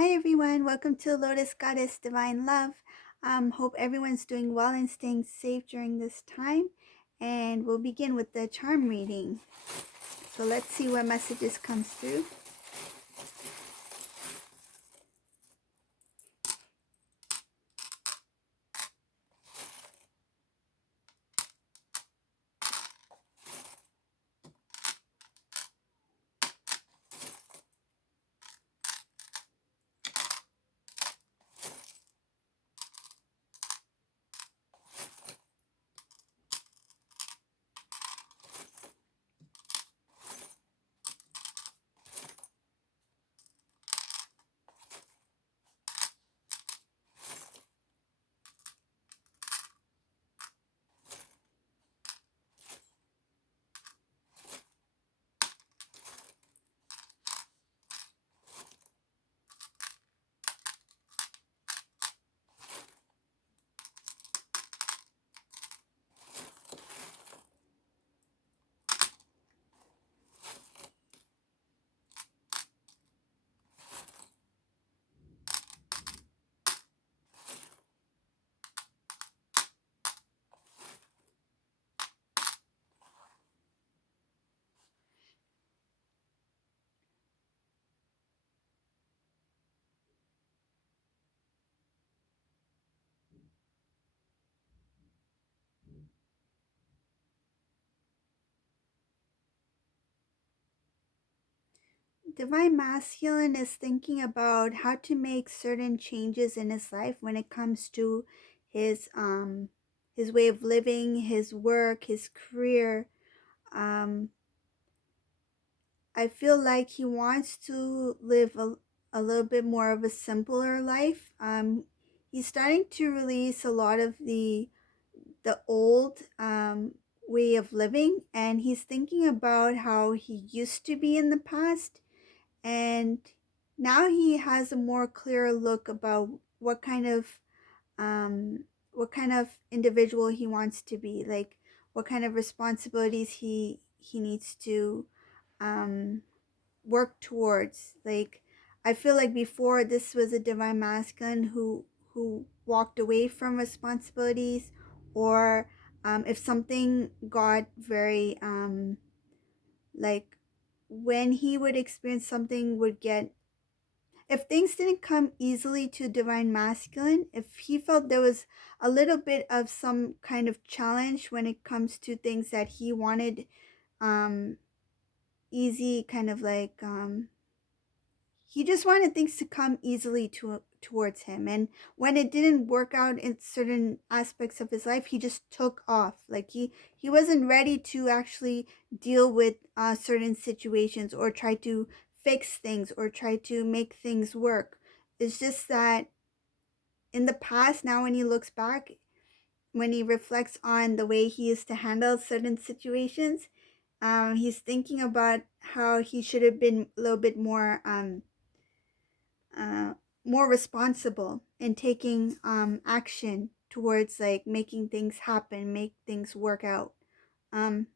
Hi everyone, welcome to Lotus Goddess Divine Love. Hope everyone's doing well and staying safe during this time. And we'll begin with the charm reading. So let's see what messages comes through. Divine Masculine is thinking about how to make certain changes in his life when it comes to his way of living, his work, his career. Um, I feel like he wants to live a little bit more of a simpler life. He's starting to release a lot of the old way of living, and he's thinking about how he used to be in the past, and now he has a more clear look about what kind of um, what kind of individual he wants to be, like what kind of responsibilities he needs to um, work towards. Like, I feel like before, this was a divine masculine who walked away from responsibilities, or if something got very like, when he would experience something would get, if things didn't come easily to divine masculine, if he felt there was a little bit of some kind of challenge when it comes to things that he wanted um easy, kind of like he just wanted things to come easily towards him, and when it didn't work out in certain aspects of his life, he just took off. Like, he wasn't ready to actually deal with certain situations, or try to fix things, or try to make things work. It's just that in the past, now when he looks back, when he reflects on the way he used to handle certain situations, he's thinking about how he should have been a little bit uh, more responsible in taking action towards, like, making things happen, make things work out. Um,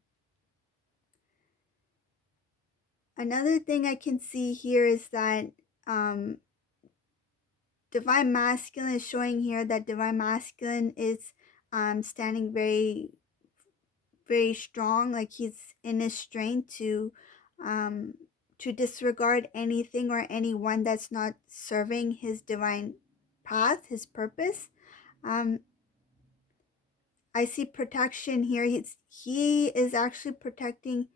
Another thing I can see here is that um, Divine Masculine is showing here that Divine Masculine is standing very, very strong, like he's in his strength um, to disregard anything or anyone that's not serving his divine path, his purpose. Um, I see protection here. He is actually protecting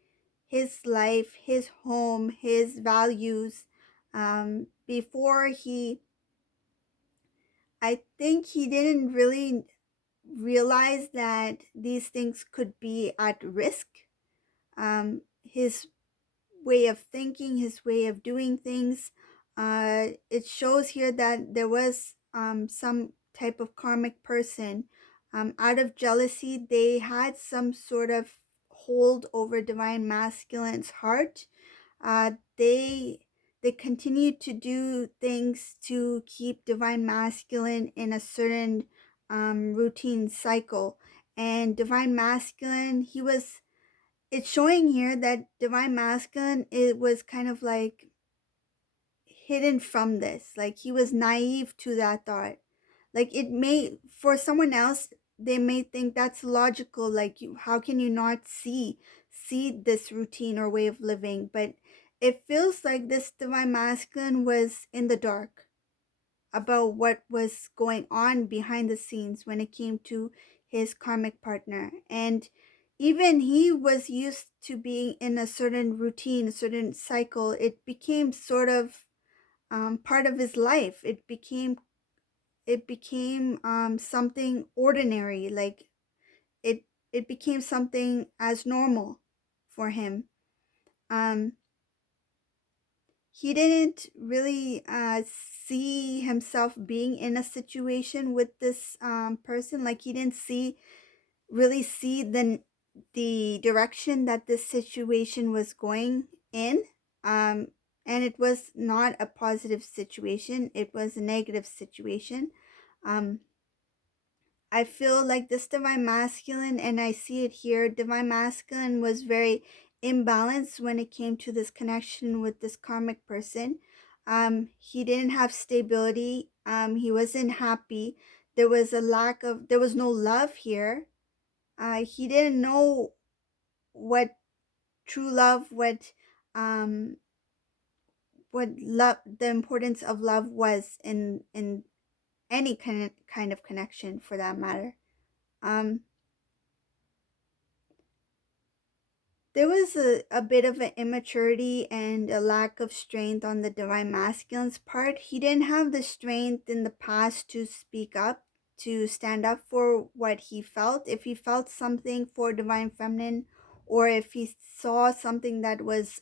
his life, his home, his values. Before I think he didn't really realize that these things could be at risk. His way of thinking, his way of doing things, it shows here that there was some type of karmic person. Out of jealousy, they had some sort of hold over divine masculine's heart. uh, they they continue to do things to keep divine masculine in a certain routine cycle. And divine masculine, it's showing here that divine masculine, it was kind of like hidden from this. Like he was naive to that thought. Like it may, for someone else, they may think that's logical. Like how can you not see this routine or way of living? But it feels like this divine masculine was in the dark about what was going on behind the scenes when it came to his karmic partner. And even he was used to being in a certain routine, a certain cycle. It became sort of part of his life. It became something ordinary. Like it it became something as normal for him. Um, he didn't really see himself being in a situation with this person. Like he didn't really see the direction that this situation was going in. um and it was not a positive situation, it was a negative situation. um I feel like this divine masculine, and I see it here, divine masculine was very imbalanced when it came to this connection with this karmic person. He didn't have stability. He wasn't happy. There was no love here. He didn't know what true love, um, what love, the importance of love was in any kind of connection for that matter. Um, There was a bit of an immaturity and a lack of strength on the divine masculine's part. He didn't have the strength in the past to speak up, to stand up for what he felt. If he felt something for divine feminine, or if he saw something that was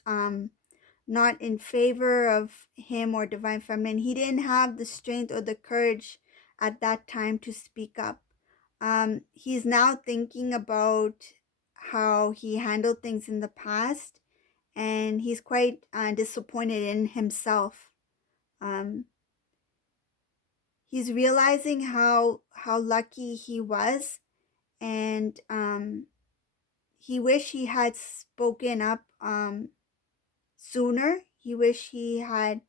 not in favor of him or divine feminine, he didn't have the strength or the courage at that time to speak up. He's now thinking about how he handled things in the past, and he's quite disappointed in himself. um, he's realizing how lucky he was, and he wish he had spoken up sooner. He wished he had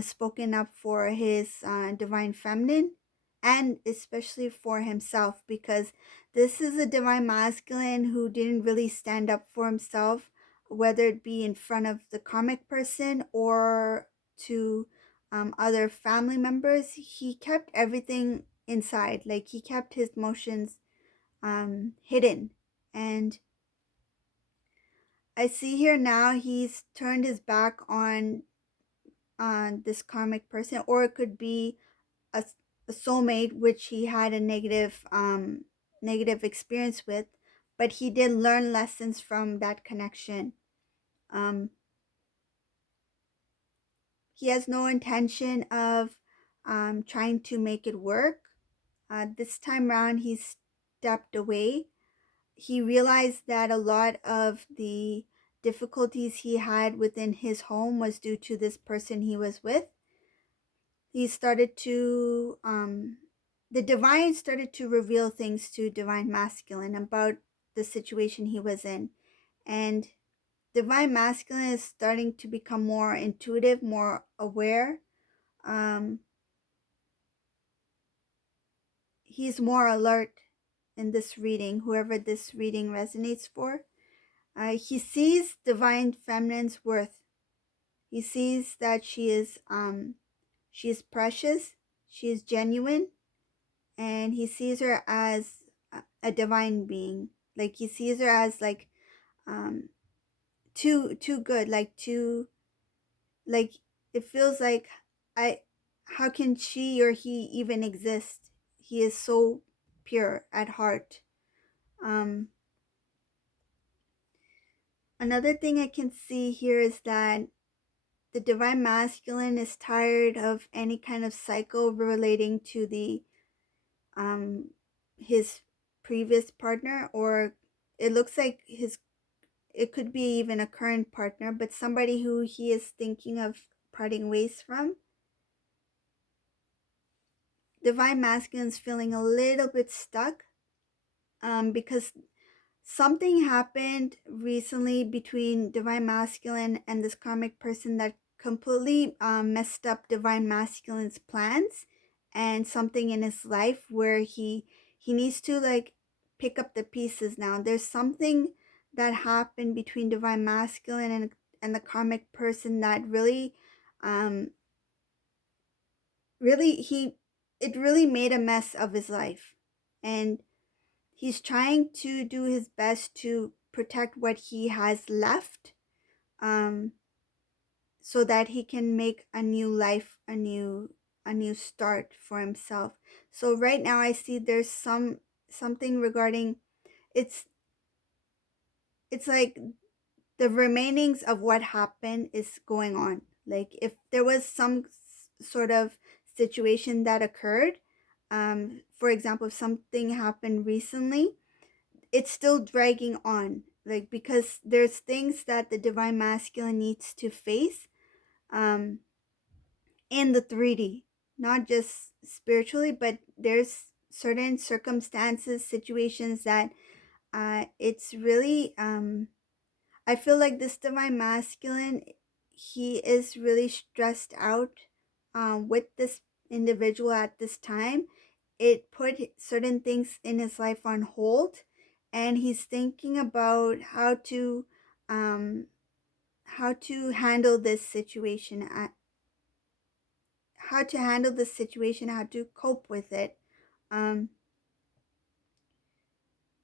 spoken up for his divine feminine, and especially for himself, because this is a divine masculine who didn't really stand up for himself, whether it be in front of the karmic person or to other family members. He kept everything inside. Like he kept his emotions hidden. And I see here now he's turned his back on this karmic person, or it could be a soulmate which he had a negative experience with, but he did learn lessons from that connection. um he has no intention of trying to make it work. This time around he stepped away. He realized that a lot of the difficulties he had within his home was due to this person he was with. He started to the divine started to reveal things to divine masculine about the situation he was in. And divine masculine is starting to become more intuitive, more aware. um he's more alert in this reading, whoever this reading resonates for. He sees divine feminine's worth. He sees that she is precious, she is genuine, and he sees her as a divine being. Like he sees her as like um too good, like too, like it feels like, I how can she or he even exist? He is so pure at heart. um Another thing I can see here is that the divine masculine is tired of any kind of cycle relating to the um his previous partner, or it looks like his, it could be even a current partner, but somebody who he is thinking of parting ways from. Divine masculine's feeling a little bit stuck because something happened recently between divine masculine and this karmic person that completely messed up divine masculine's plans and something in his life where he needs to like pick up the pieces now. There's something that happened between divine masculine and the karmic person that really um really he it really made a mess of his life, and he's trying to do his best to protect what he has left, um so that he can make a new life, a new start for himself. So right now I see there's something regarding, it's it's like the remainings of what happened is going on. Like if there was some sort of situation that occurred, for example, if something happened recently, it's still dragging on, like because there's things that the divine masculine needs to face, um in the 3D, not just spiritually, but there's certain circumstances, situations that it's really I feel like this divine masculine, he is really stressed out with this individual at this time. It put certain things in his life on hold, and he's thinking about um, how to handle this situation, how to cope with it. Um,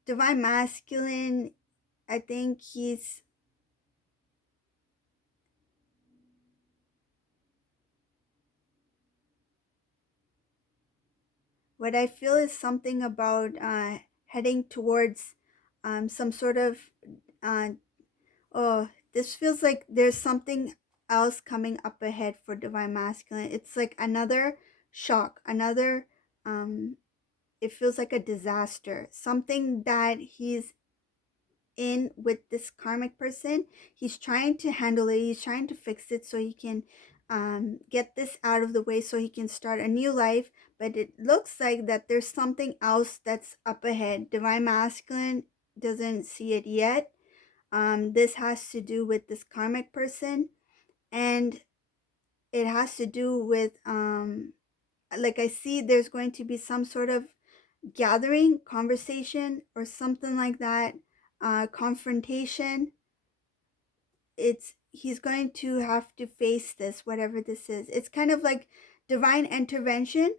divine masculine, I think what I feel is something about heading towards some sort of uh, oh, this feels like there's something else coming up ahead for divine masculine. It's like another shock, another it feels like a disaster, something that he's in with this karmic person. He's trying to handle it, he's trying to fix it so he can get this out of the way so he can start a new life. But it looks like that there's something else that's up ahead. Divine masculine doesn't see it yet. This has to do with this karmic person, and it has to do with like I see there's going to be some sort of gathering, conversation, or something like that, confrontation. It's he's going to have to face this, whatever this is. It's kind of like divine intervention.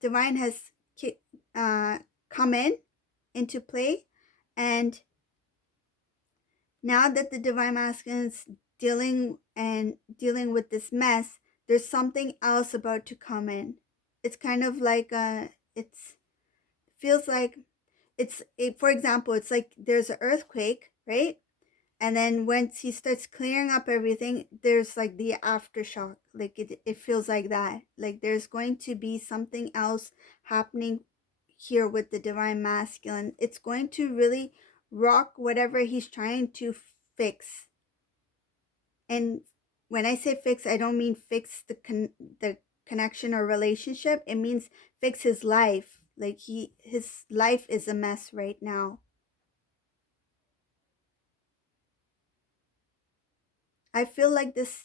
Divine has uh, come in into play, and now that the divine masculine is dealing with this mess, there's something else about to come in. It's kind of like it's feels like for example, it's like there's an earthquake, right? And then once he starts clearing up everything, there's like the aftershock. Like it feels like that, like there's going to be something else happening here with the divine masculine. It's going to really rock whatever he's trying to fix. And when I say fix, I don't mean fix the connection or relationship. It means fix his life. Like his life is a mess right now. I feel like this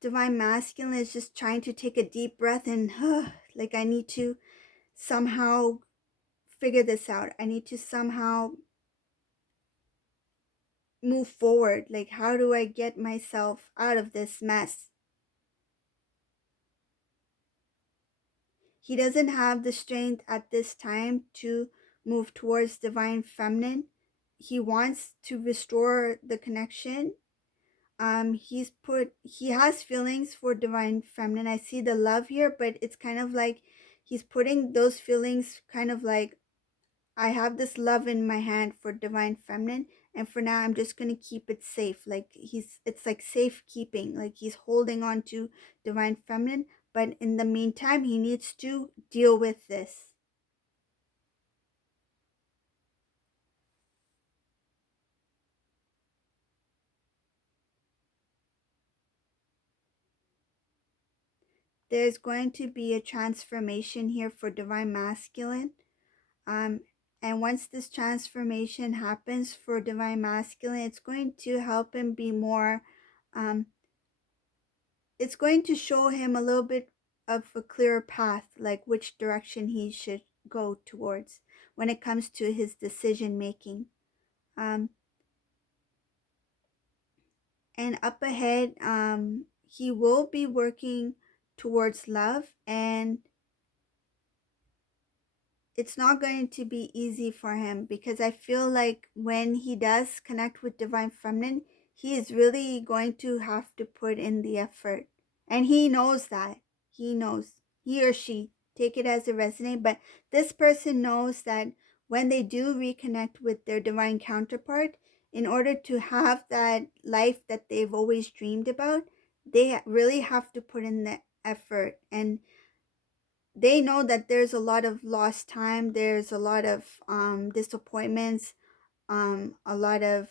divine masculine is just trying to take a deep breath and like I need to somehow figure this out. I need to somehow move forward. Like how do I get myself out of this mess? He doesn't have the strength at this time to move towards divine feminine. He wants to restore the connection. He has feelings for divine feminine. I see the love here, but it's kind of like he's putting those feelings kind of like, I have this love in my hand for divine feminine, and for now I'm just going to keep it safe. Like it's like safekeeping, like he's holding on to divine feminine, but in the meantime he needs to deal with this. There's going to be a transformation here for divine masculine. um and once this transformation happens for divine masculine, it's going to help him be more um it's going to show him a little bit of a clearer path, like which direction he should go towards when it comes to his decision making. Um, and up ahead, he will be working towards love, and it's not going to be easy for him, because I feel like when he does connect with Divine Feminine, he is really going to have to put in the effort. And he knows that. He knows. He or she, take it as it resonates, but this person knows that when they do reconnect with their divine counterpart, in order to have that life that they've always dreamed about, they really have to put in the effort. And they know that there's a lot of lost time, there's a lot of disappointments, a lot of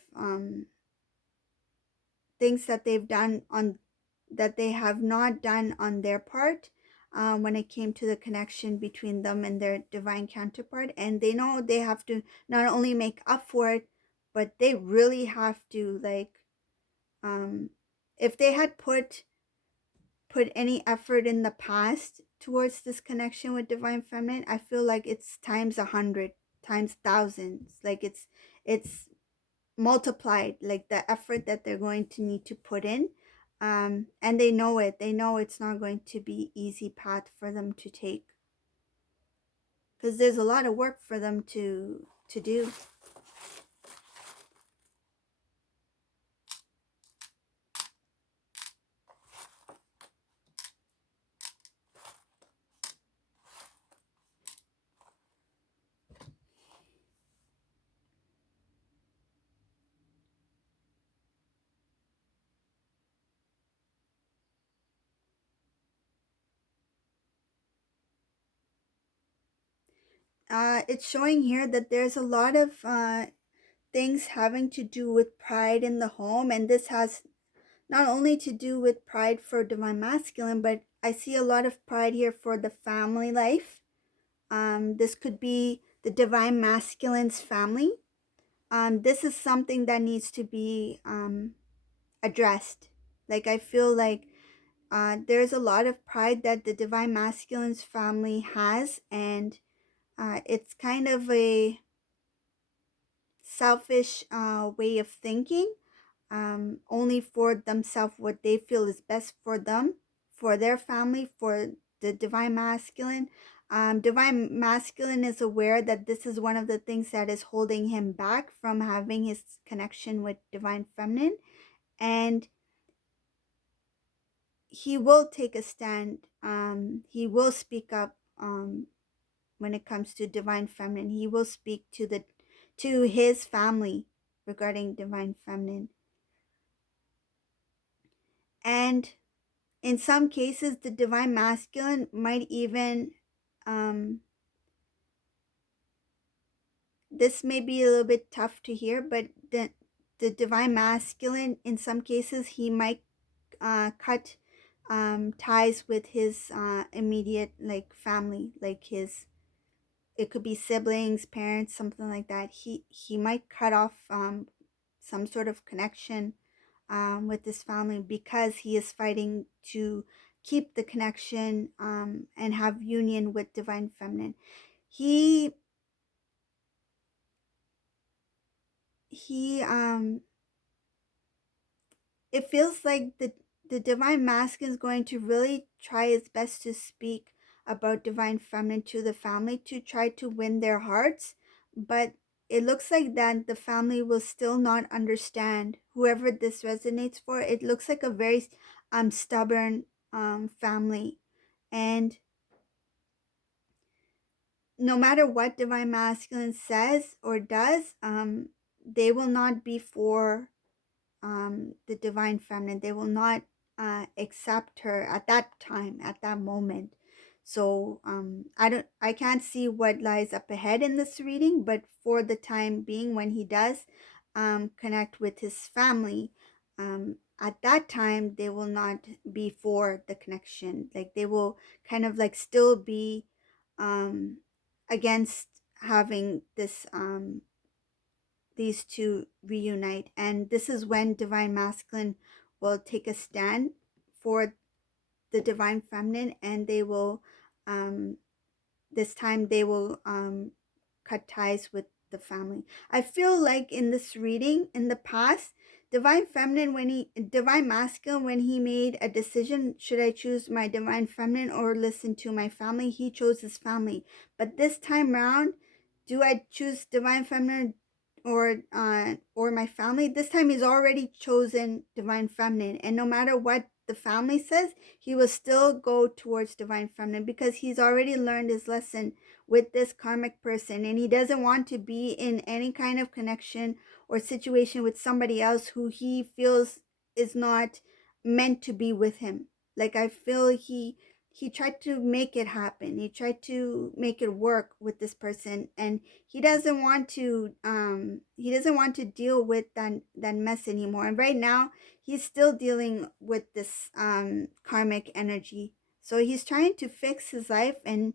things that they've done on that they have not done on their part, when it came to the connection between them and their divine counterpart. And they know they have to not only make up for it, but they really have to, like, if they had put any effort in the past towards this connection with Divine Feminine, I feel like it's times 100, times thousands. Like it's multiplied, like the effort that they're going to need to put in. And they know it. They know it's not going to be easy path for them to take, because there's a lot of work for them to do. It's showing here that there's a lot of things having to do with pride in the home, and this has not only to do with pride for Divine Masculine, but I see a lot of pride here for the family life. This could be the Divine Masculine's family. This is something that needs to be addressed. Like, I feel like there's a lot of pride that the Divine Masculine's family has, and it's kind of a selfish way of thinking, only for themselves, what they feel is best for them, for their family, for the Divine Masculine. Divine Masculine is aware that this is one of the things that is holding him back from having his connection with Divine Feminine, and he will take a stand. He will speak up when it comes to Divine Feminine. He will speak to his family regarding Divine Feminine. And in some cases, the Divine Masculine might even, um, this may be a little bit tough to hear, but the Divine Masculine, in some cases, he might cut ties with his immediate, like, family, like his, it could be siblings, parents, something like that. He might cut off some sort of connection with his family, because he is fighting to keep the connection and have union with Divine Feminine. He it feels like the Divine Masculine is going to really try his best to speak about Divine Feminine to the family, to try to win their hearts, but it looks like that the family will still not understand. Whoever this resonates for, it looks like a very stubborn family, and no matter what Divine Masculine says or does, they will not be for the Divine Feminine. They will not accept her at that time, at that moment. So I can't see what lies up ahead in this reading, but for the time being, when he does connect with his family, at that time they will not be for the connection. Like, they will kind of like still be um, against having this these two reunite. And this is when Divine Masculine will take a stand for the divine feminine, and they will um this time they will cut ties with the family. I feel like in this reading in the past, divine masculine, when he made a decision, should I choose my divine feminine or listen to my family, he chose his family. But this time round, do I choose divine feminine or my family? This time he's already chosen divine feminine, and no matter what the family says, he will still go towards divine feminine because he's already learned his lesson with this karmic person, and he doesn't want to be in any kind of connection or situation with somebody else who he feels is not meant to be with him. Like, I feel he tried to make it happen, he tried to make it work with this person, and he doesn't want to deal with that mess anymore. And right now he's still dealing with this karmic energy, so he's trying to fix his life. And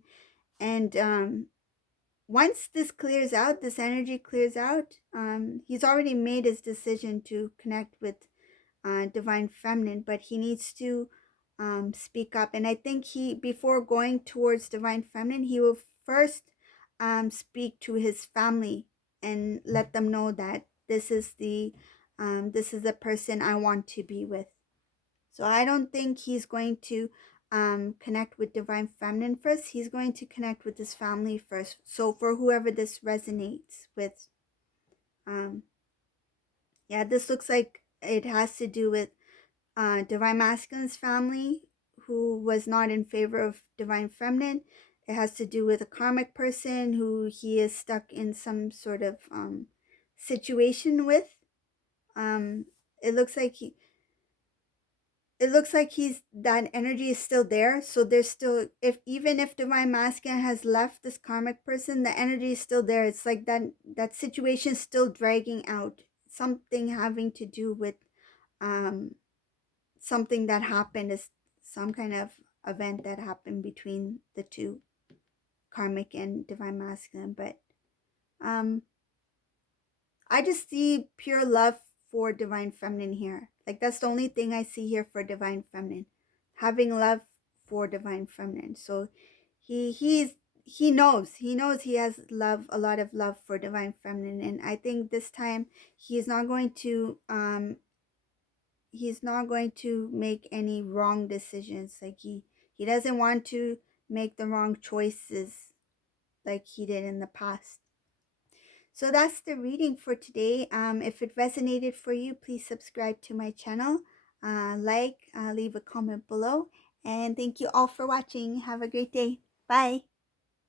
once this clears out, this energy clears out, he's already made his decision to connect with divine feminine, but he needs to speak up. And I think before going towards divine feminine, he will first speak to his family and let them know that this is the person I want to be with. So I don't think he's going to connect with divine feminine first. He's going to connect with his family first. So for whoever this resonates with, um, yeah, this looks like it has to do with divine masculine's family, who was not in favor of divine feminine. It has to do with a karmic person who he is stuck in some sort of situation with. Um, it looks like he's that energy is still there. So there's still, if even if divine masculine has left this karmic person, the energy is still there. It's like that situation is still dragging out, something having to do with um something that happened, is some kind of event that happened between the two, karmic and divine masculine. But um I just see pure love for divine feminine here. Like, that's the only thing I see here for divine feminine. Having love for divine feminine. So he knows he has a lot of love for divine feminine. And I think this time he's not going to make any wrong decisions. Like, he doesn't want to make the wrong choices like he did in the past. So that's the reading for today. If it resonated for you, please subscribe to my channel, leave a comment below, and thank you all for watching. Have a great day. Bye.